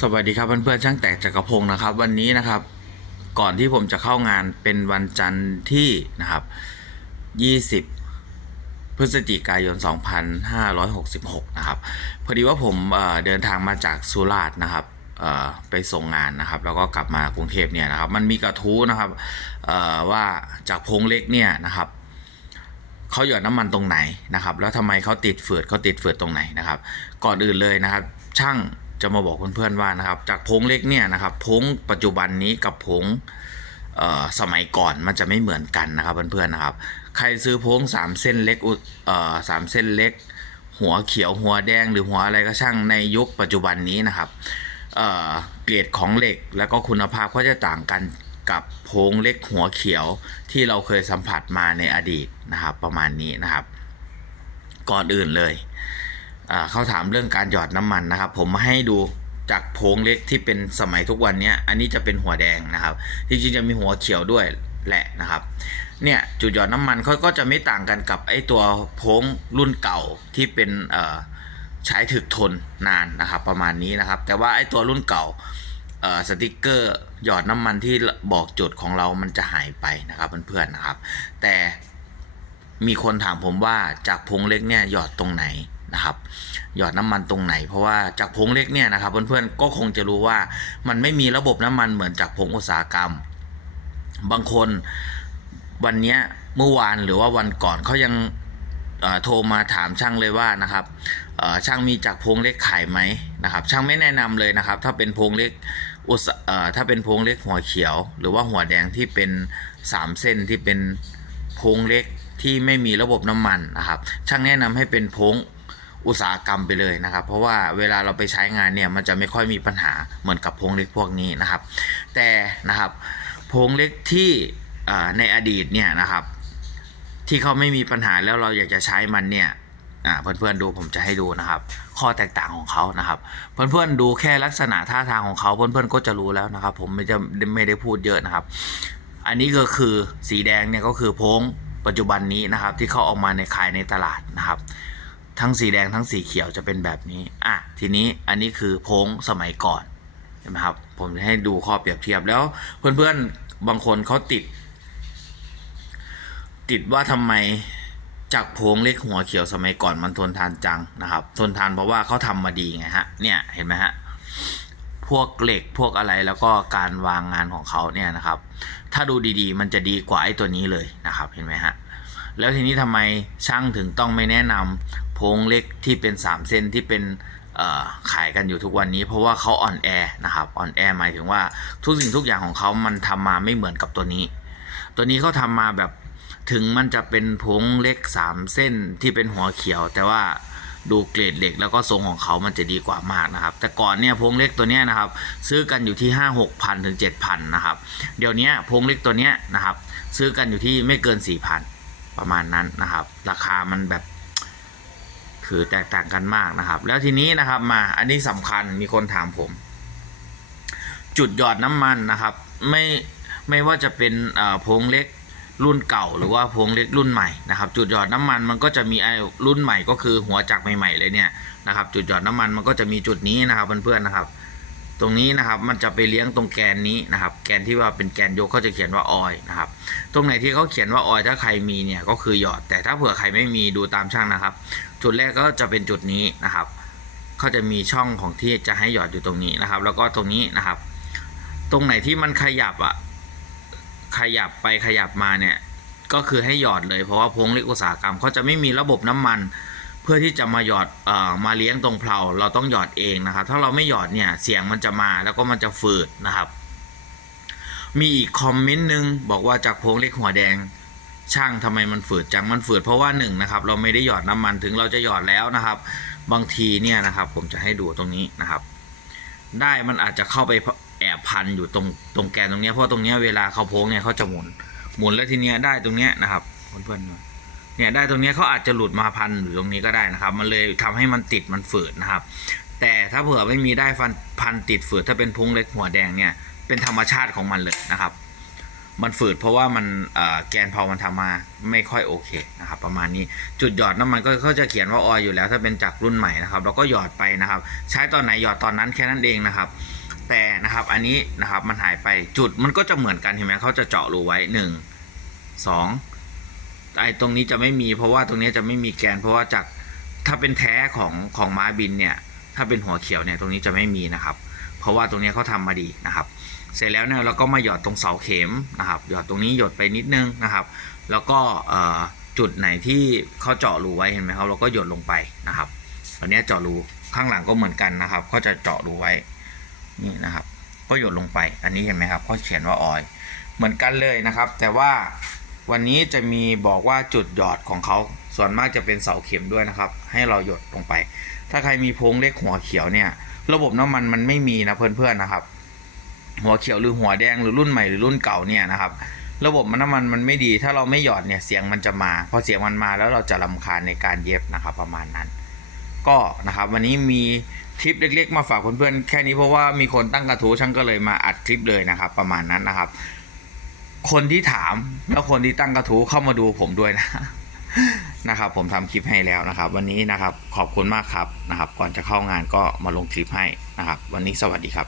สวัสดีครับเพื่อนๆช่างแตกจักรพงศ์นะครับ วันนี้นะครับ ก่อนที่ผมจะเข้างานเป็นวันจันทร์ที่นะครับ 20 พฤศจิกายน 2566 นะครับพอดีว่าผมเเดินทางมาจากสุราษฎร์นะครับไปส่งงานนะครับ แล้วก็กลับมากรุงเทพเนี่ยนะครับ มันมีกระทู้นะครับว่าจากพงเล็กเนี่ยนะครับเขาหยอดน้ำมันตรงไหนนะครับ แล้วทำไมเขาติดฝืดเขาติดฝืดตรงไหนนะครับ ก่อนอื่นเลยนะครับ ช่าง จะมาบอกเพื่อนๆว่านะครับ จากผงเล็กเนี่ยนะครับผงปัจจุบันนี้กับผงสมัยก่อนมันจะไม่เหมือนกันนะครับเพื่อนๆนะครับ ใครซื้อผงสามเส้นเล็กอุเอ่อสามเส้นเล็ก หัวเขียวหัวแดงหรือหัวอะไรก็ช่างในยุคปัจจุบันนี้นะครับเกรดของเหล็กแล้วก็คุณภาพก็จะต่างกันกับพงเล็กหัวเขียวที่เราเคยสัมผัสมาในอดีตนะครับ ประมาณนี้นะครับ ก่อนอื่นเลย เขาถามเรื่องการหยอดน้ำมันนะครับ ผมมาให้ดูจากโพงเล็กที่เป็นสมัยทุกวันนี้อันนี้จะเป็นหัวแดงนะครับจริงๆจะมีหัวเขียวด้วยแหละนะครับ เนี่ยจุดหยอดน้ำมันเขาก็จะไม่ต่างกันกับไอ้ตัวโพงรุ่นเก่าที่เป็นใช้ถึกทนนานนะครับ ประมาณนี้นะครับ แต่ว่าไอ้ตัวรุ่นเก่าสติกเกอร์หยอดน้ำมันที่บอกจุดของเรามันจะหายไปนะครับเพื่อนๆนะครับ แต่มีคนถามผมว่าจากพงเล็กเนี่ยหยอดตรงไหนนะครับหยอดน้ำมันตรงไหน เพราะว่าจากพงเล็กเนี่ยนะครับเพื่อนๆก็คงจะรู้ว่ามันไม่มีระบบน้ำมันเหมือนจากพงอุตสาหกรรม บางคนวันนี้เมื่อวานหรือว่าวันก่อนเขายังโทรมาถามช่างเลยว่านะครับช่างมีจากพงเล็กขายไหมนะครับ ช่างไม่แนะนำเลยนะครับ ถ้าเป็นพงเล็กอุสถ้าเป็นพงเล็กหัวเขียว หรือว่าหัวแดงที่เป็นสามเส้นที่เป็นพงเล็กที่ไม่มีระบบน้ำมันนะครับ ช่างแนะนำให้เป็นพง อุตสาหกรรมไปเลยนะครับ เพราะว่าเวลาเราไปใช้งานเนี่ยมันจะไม่ค่อยมีปัญหาเหมือนกับพงเล็กพวกนี้นะครับ แต่นะครับพงเล็กที่ในอดีตเนี่ยนะครับ ที่เขาไม่มีปัญหาแล้วเราอยากจะใช้มันเนี่ยอ่าเพื่อนๆดูผมจะให้ดูนะครับ ข้อแตกต่างของเขานะครับ เพื่อนๆดูแค่ลักษณะท่าทางของเขาเพื่อนๆก็จะรู้แล้วนะครับ ผมไม่จะไม่ได้พูดเยอะนะครับ อันนี้ก็คือสีแดงเนี่ยก็คือพงปัจจุบันนี้นะครับ ที่เขาออกมาในขายในตลาดนะครับ ทั้งสีแดงทั้งสีเขียวจะเป็นแบบนี้ อะ ทีนี้อันนี้คือโพงสมัยก่อนเห็นไหมครับ ผมจะให้ดูข้อเปรียบเทียบแล้ว เพื่อนๆบางคนเขาติด ติดว่าทำไมจากโพงเล็กหัวเขียวสมัยก่อนมันทนทานจังนะครับ ทนทานเพราะว่าเขาทำมาดีไงฮะ เนี่ยเห็นไหมฮะ พวกเหล็กพวกอะไรแล้วก็การวางงานของเขาเนี่ยนะครับ ถ้าดูดีๆ มันจะดีกว่าไอ้ตัวนี้เลยนะครับ เห็นไหมฮะแล้วทีนี้ทำไมช่างถึงต้องไม่แนะนำ โพงเล็กที่เป็น 3 เส้นที่เป็นขายกันอยู่ทุกวันนี้เพราะว่าเขาอ่อนแอนะครับอ่อนแอหมายถึงว่าทุกสิ่งทุกอย่างของเขามันทำมาไม่เหมือนกับตัวนี้ ตัวนี้เขาทำมาแบบถึงมันจะเป็นผงเล็ก 3 เส้นที่เป็นหัวเขียว แต่ว่าดูเกรดเหล็กแล้วก็ทรงของเขามันจะดีกว่ามากนะครับ แต่ก่อนเนี่ยพงเล็กตัวเนี้ยนะครับ ซื้อกันอยู่ที่ 5 6พันถึง7,000นะครับเดี๋ยวนี้พงเล็กตัวเนี้ยนะครับ ซื้อกันอยู่ที่ไม่เกิน 4,000 ประมาณนั้นนะครับ ราคามันแบบ คือแตกต่างกันมากนะครับ แล้วทีนี้นะครับมาอันนี้สำคัญมีคนถามผม จุดหยอดน้ำมันนะครับ ไม่ไม่ว่าจะเป็นโพงเล็กรุ่นเก่าหรือว่าโพงเล็กรุ่นใหม่นะครับ จุดหยอดน้ำมันมันก็จะมีไอ้รุ่นใหม่ก็คือหัวจักรใหม่ๆเลยเนี่ยนะครับ จุดหยอดน้ำมันมันก็จะมีจุดนี้นะครับเพื่อนๆนะครับ ตรงนี้นะครับมันจะไปเลี้ยงตรงแกนนี้นะครับ แกนที่ว่าเป็นแกนยกเขาจะเขียนว่าออยนะครับ ตรงไหนที่เขาเขียนว่าออยถ้าใครมีเนี่ยก็คือหยอด แต่ถ้าเผื่อใครไม่มีดูตามช่างนะครับ จุดแรกก็จะเป็นจุดนี้นะครับเขาจะมีช่องของที่จะให้หยอดอยู่ตรงนี้นะครับ แล้วก็ตรงนี้นะครับ ตรงไหนที่มันขยับอะขยับไปขยับมาเนี่ยก็คือให้หยอดเลยเพราะว่าพงเล็กอุตสาหกรรมเขาจะไม่มีระบบน้ำมัน เพื่อที่จะมาหยอดเอ่อมาเลี้ยงตรงเพลาเราต้องหยอดเองนะครับ ถ้าเราไม่หยอดเนี่ยเสียงมันจะมาแล้วก็มันจะฝืดนะครับ มีอีกคอมเมนต์หนึ่งบอกว่าจากโพงเล็กหัวแดงช่างทำไมมันฝืดจังมันฝืดเพราะว่าหนึ่งนะครับ เราไม่ได้หยอดน้ำมันถึงเราจะหยอดแล้วนะครับ บางทีเนี่ยนะครับ ผมจะให้ดูตรงนี้นะครับ ได้มันอาจจะเข้าไปแอบพันอยู่ตรงตรงแกนตรงเนี้ยเพราะตรงเนี้ยเวลาเขาโพงเนี่ยเขาจะหมุนหมุนแล้วทีเนี้ยได้ตรงเนี้ยนะครับเพื่อนๆ เนี่ยได้ตรงนี้เขาอาจจะหลุดมาพันอยู่ตรงนี้ก็ได้นะครับ มันเลยทำให้มันติดมันฝืดนะครับ แต่ถ้าเผื่อไม่มีได้ฟันพันติดฝืดถ้าเป็นพุงเล็กหัวแดงเนี่ยเป็นธรรมชาติของมันเลยนะครับ มันฝืดเพราะว่ามันแกนเพามันทำมาไม่ค่อยโอเคนะครับ ประมาณนี้จุดหยอดน้ำมันก็เขาจะเขียนว่าออยอยู่แล้วถ้าเป็นจากรุ่นใหม่นะครับเราก็หยอดไปนะครับ ใช้ตอนไหนหยอดตอนนั้นแค่นั้นเองนะครับแต่นะครับอันนี้นะครับมันหายไปจุดมันก็จะเหมือนกันเห็นไหมเขาจะเจาะรูไว้หนึ่งสอง ไอ้ตรงนี้จะไม่มี เพราะว่าตรงนี้จะไม่มีแกน เพราะว่าจากถ้าเป็นแท้ของของม้าบินเนี่ยถ้าเป็นหัวเขียวเนี่ยตรงนี้จะไม่มีนะครับ เพราะว่าตรงนี้เขาทำมาดีนะครับ เสร็จแล้วเนี่ยเราก็มาหยอดตรงเสาเข็มนะครับ หยอดตรงนี้หยดไปนิดนึงนะครับ แล้วก็จุดไหนที่เขาเจาะรูไว้เห็นไหมครับเราก็หยดลงไปนะครับอันนี้เจาะรูข้างหลังก็เหมือนกันนะครับก็จะเจาะรูไว้นี่นะครับ ก็หยดลงไป อันนี้เห็นไหมครับเขาเขียนว่าออย เหมือนกันเลยนะครับ แต่ว่า วันนี้จะมีบอกว่าจุดหยอดของเขา ส่วนมากจะเป็นเสาเข็มด้วยนะครับ ให้เราหยดลงไป ถ้าใครมีโพงเล็กหัวเขียวเนี่ย ระบบน้ำมันมันไม่มีนะเพื่อนๆนะครับ หัวเขียวหรือหัวแดงหรือรุ่นใหม่หรือรุ่นเก่าเนี่ยนะครับ ระบบมันน้ำมันมันไม่ดี ถ้าเราไม่หยอดเนี่ยเสียงมันจะมา พอเสียงมันมาแล้วเราจะลำคาญในการเย็บนะครับประมาณนั้น ก็นะครับวันนี้มีทริปเล็ก ๆ มาฝากเพื่อนๆแค่นี้เพราะว่ามีคนตั้งกระทู้ช่างก็เลยมาอัดคลิปเลยนะครับ ประมาณนั้นนะครับ คนที่ถามแล้วคนที่ตั้งกระทู้เข้ามาดูผมด้วยนะนะครับ ผมทำคลิปให้แล้วนะครับ วันนี้นะครับขอบคุณมากครับนะครับ ก่อนจะเข้างานก็มาลงคลิปให้นะครับ วันนี้สวัสดีครับ